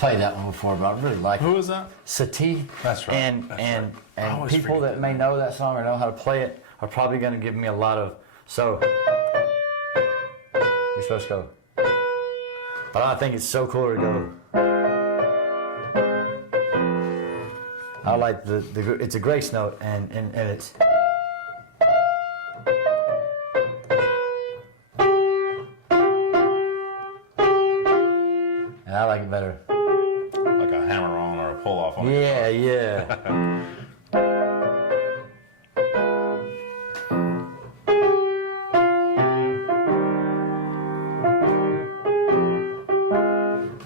played that one before, but I really like it. Who is that? Sati. That's right. And always people forget that may know that song or know how to play it are probably going to give me a lot of. So you're supposed to go, but I think it's so cool to go. I like the it's a grace note and it's. And I like it better. Like a hammer-on or a pull-off on it. Yeah, yeah.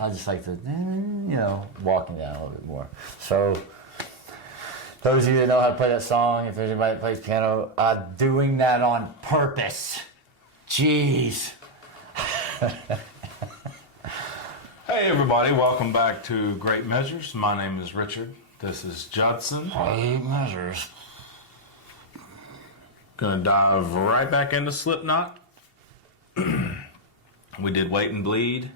I just like to, walking down a little bit more. So, those of you that know how to play that song, if there's anybody that plays piano, doing that on purpose. Jeez. Hey everybody, welcome back to Great Measures. My name is Richard. This is Judson. Great Measures. Gonna dive right back into Slipknot. We did Wait and Bleed,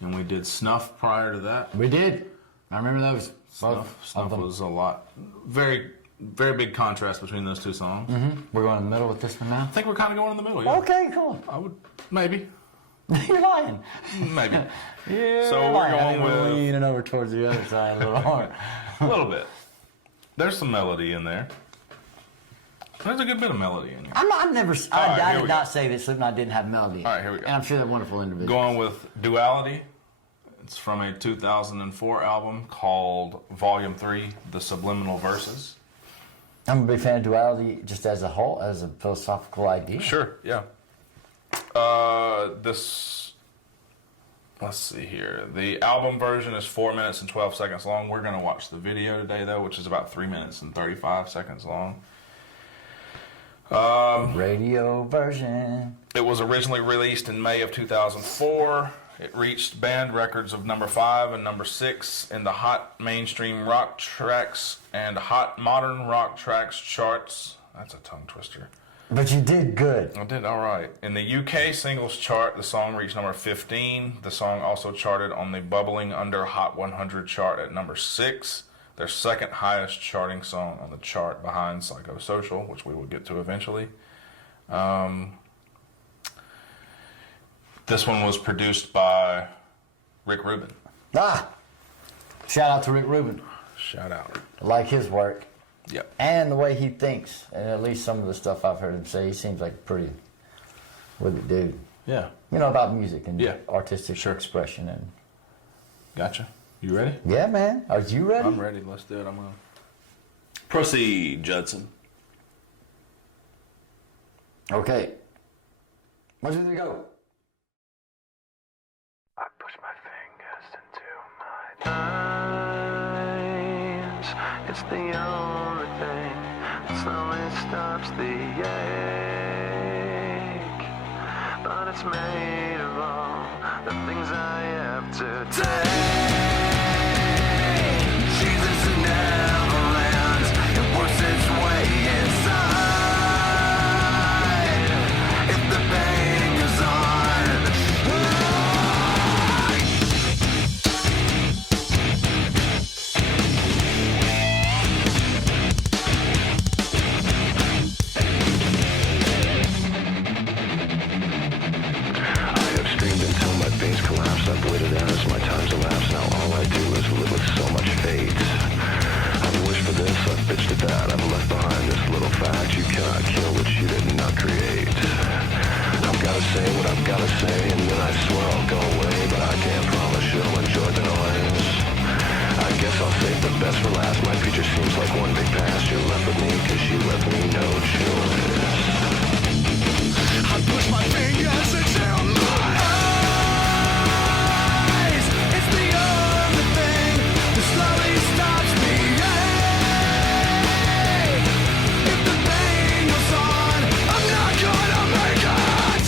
and we did Snuff prior to that. We did. I remember those. Snuff was a lot. Very, very big contrast between those two songs. Mm-hmm. We're going in the middle with this one now? I think we're kind of going in the middle, yeah. Okay, cool. I would, maybe. You're lying. Maybe. Yeah. So we're going with... leaning over towards the other side a little hard. A little bit. There's some melody in there. There's a good bit of melody in here. I did not say that Slipknot didn't have melody. All right, here we go. And I'm sure they're wonderful individuals. Going with Duality. It's from a 2004 album called Volume 3, The Subliminal Verses. I'm a big fan of Duality just as a whole, as a philosophical idea. Sure, yeah. Let's see here. The album version is 4 minutes and 12 seconds long. We're going to watch the video today, though, which is about 3 minutes and 35 seconds long. Radio version. It was originally released in May of 2004. It reached band records of number 5 and number 6 in the Hot Mainstream Rock Tracks and Hot Modern Rock Tracks charts. That's a tongue twister. But you did good. I did all right. In the UK singles chart, the song reached number 15. The song also charted on the Bubbling Under Hot 100 chart at number 6. Their second highest charting song on the chart behind Psychosocial, which we will get to eventually. This one was produced by Rick Rubin. Shout out to Rick Rubin. Shout out. I like his work. Yep. And the way he thinks. And at least some of the stuff I've heard him say, he seems like a pretty with it dude. Yeah. About music and Yeah. artistic expression. And Gotcha. You ready? yeah, man. Are you ready? I'm ready. Let's do it. I'm gonna proceed, Judson. Okay. 1, 2, 3, go. I push my fingers into my eyes. It's the only thing that slowly stops the ache. But it's made of all the things I have to take. Jesus never lands. It works its way inside. If the pain goes on. Collapse, I've waited as my time's elapsed. Now all I do is live with so much fate. I've wished for this, I've bitched at that. I've left behind this little fact: you cannot kill what you did not create. I've gotta say what I've gotta say, and then I swear I'll go away. But I can't promise you'll enjoy the noise. I guess I'll save the best for last. My future seems like one big past. You're left with me cause you left me no choice. I push my fingers into my eyes. It's the only thing that slowly stops me. If the pain goes on, I'm not gonna make it.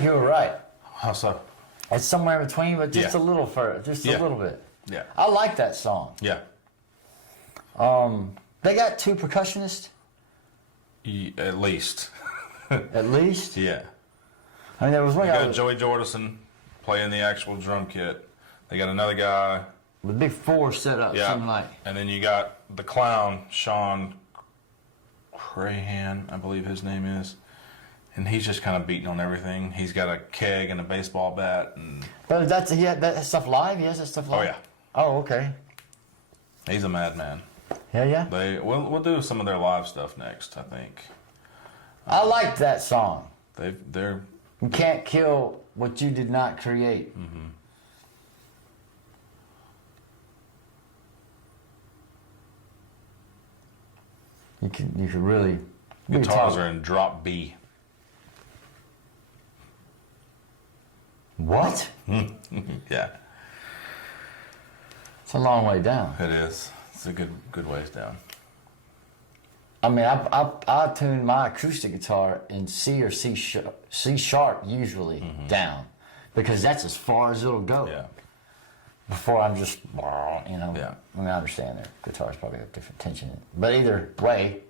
think you were right. How so? It's somewhere in between, but just Yeah. a little further, just a little bit. Yeah. I like that song. Yeah. They got 2 percussionists, At least. at least. Yeah. I mean, there was one They guy got Joey Jordison playing the actual drum kit. They got another guy. with big 4 set up, Yeah. something like. And then you got the clown, Sean Crahan, I believe his name is. And he's just kind of beating on everything. He's got a keg and a baseball bat. And But he had that stuff live. He has that stuff live. yeah. Oh, okay. He's a madman. Yeah. We'll do some of their live stuff next, I think. I liked that song. They're You can't kill what you did not create. Mm-hmm. You could really. guitars are in drop B. What? Yeah, It's a long way down. it is. It's a good ways down. I mean, I tune my acoustic guitar in C or C sharp usually down, because that's as far as it'll go. Yeah. Before I'm just, you know. Yeah. I mean, I understand their guitars probably have different tension, but either way,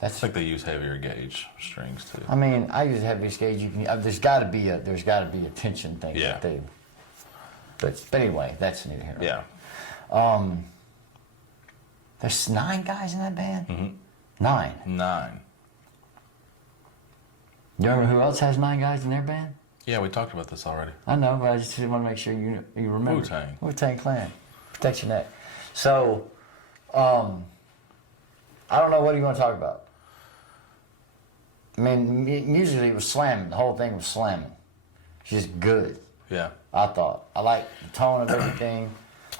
I think they use heavier gauge strings too. I mean, I use heavy gauge. You can. There's got to be a tension thing Yeah. that they. But anyway, that's neither here. nor Yeah. There's 9 guys in that band. Mm-hmm. 9. 9. You remember who else has 9 guys in their band? Yeah, we talked about this already. I know, but I just want to make sure you remember. Wu-Tang. Wu-Tang Clan. Protect your neck. So, I don't know, what do you want to talk about? I mean, musically it was slamming. The whole thing was slamming. Just good, Yeah. I thought. I like the tone of everything.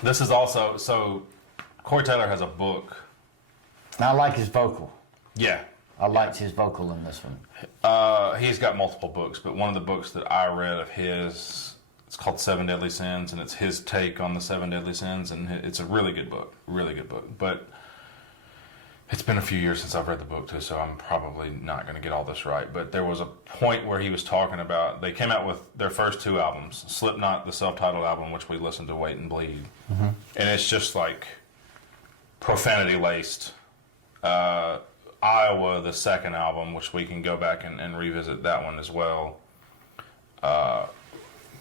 This is also, so Corey Taylor has a book. And I like his vocal. Yeah. I liked his vocal in this one. He's got multiple books, but one of the books that I read of his, it's called 7 Deadly Sins, and it's his take on the 7 Deadly Sins, and it's a really good book. But it's been a few years since I've read the book too, so I'm probably not going to get all this right. But there was a point where he was talking about, they came out with their first 2 albums, Slipknot, the self-titled album, which we listened to, Wait and Bleed. Mm-hmm. And it's just like profanity-laced. Iowa, the second album, which we can go back and revisit that one as well.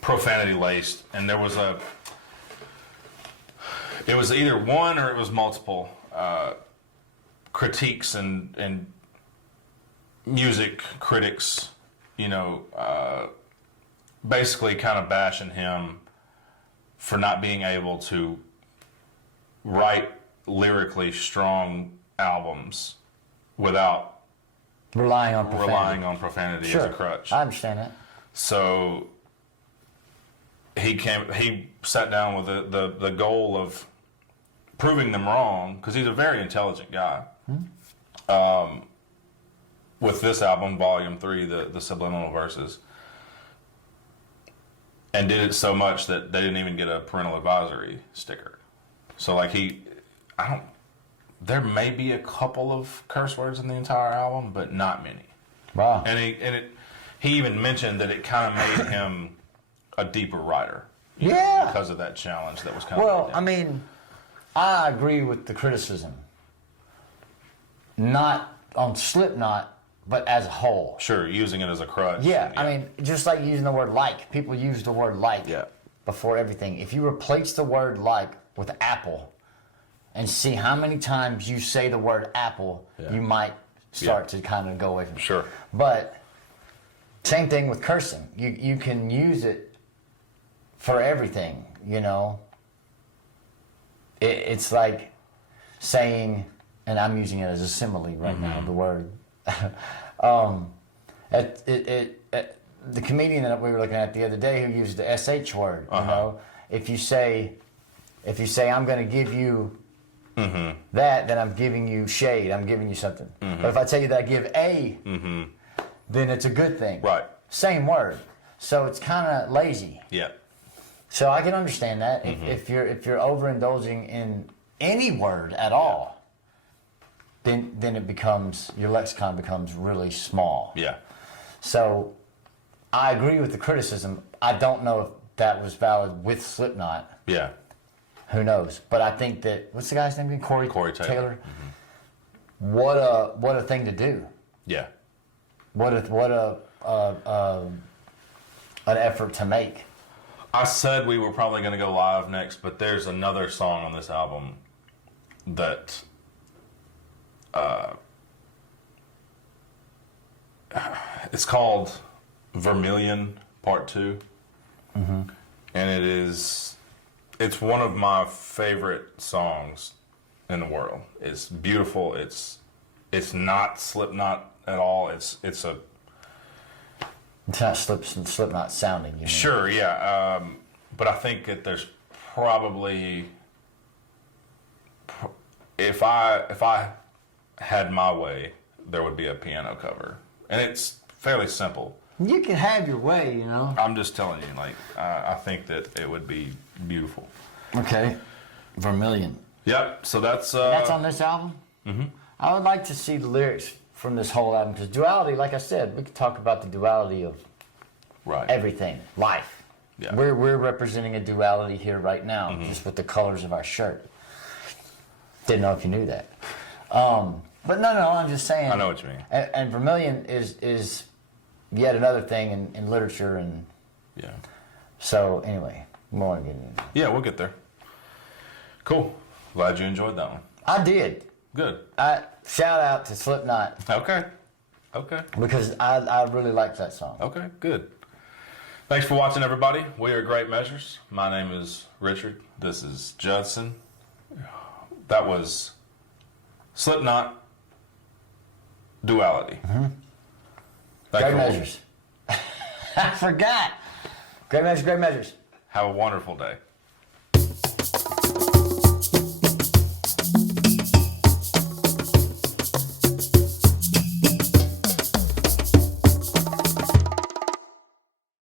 Profanity-laced. And there was it was either one or it was multiple critiques and music critics, basically kind of bashing him for not being able to write lyrically strong albums without Relying on profanity. as a crutch. I understand that. So he sat down with the goal of proving them wrong, because he's a very intelligent guy. With this album, Volume 3, the Subliminal Verses, and did it so much that they didn't even get a parental advisory sticker. So there may be a couple of curse words in the entire album, but not many. Wow. And he even mentioned that it kind of made him a deeper writer. Yeah. Because of that challenge that was kind of. Well, I mean, I agree with the criticism. Not on Slipknot, but as a whole. Sure, using it as a crutch. Yeah, I mean, just like using the word like. People use the word like before everything. If you replace the word like with apple and see how many times you say the word apple, you might start to kind of go away from it. Sure. But same thing with cursing. You can use it for everything, It's like saying, and I'm using it as a simile right now, the word. The comedian that we were looking at the other day who used the SH word, if you say I'm going to give you that, then I'm giving you shade, I'm giving you something. But if I tell you that I give a, then it's a good thing. Right. Same word. So it's kind of lazy. Yeah. So I can understand that if you're overindulging in any word at all, then it becomes, your lexicon becomes really small. Yeah. So I agree with the criticism. I don't know if that was valid with Slipknot. Yeah. Who knows? But I think that, what's the guy's name again? Corey Taylor. Mm-hmm. What a thing to do. Yeah. What an effort to make. I said we were probably going to go live next, but there's another song on this album that it's called Vermilion Part 2. Mm-hmm. And it's one of my favorite songs in the world. It's beautiful. It's not Slipknot at all. It's not Slipknot sounding. You mean? Sure, yeah. But I think that there's probably, if I had my way, there would be a piano cover, and it's fairly simple. You can have your way, you know. I'm just telling you, like I think that it would be beautiful. Okay, Vermilion. Yep. So that's on this album. Mm-hmm. I would like to see the lyrics from this whole album, because duality, like I said, we could talk about the duality of everything, life. Yeah. We're representing a duality here right now, just with the colors of our shirt. Didn't know if you knew that. But no, I'm just saying. I know what you mean. And Vermilion is yet another thing in literature, and yeah. So anyway, more to get into. Yeah, we'll get there. Cool. Glad you enjoyed that one. I did. Good. Shout out to Slipknot. Okay. Because I really liked that song. Okay, good. Thanks for watching, everybody. We are Great Measures. My name is Richard. This is Judson. That was Slipknot Duality. Mm-hmm. Great Measures. I forgot. Great Measures, Great Measures. Have a wonderful day.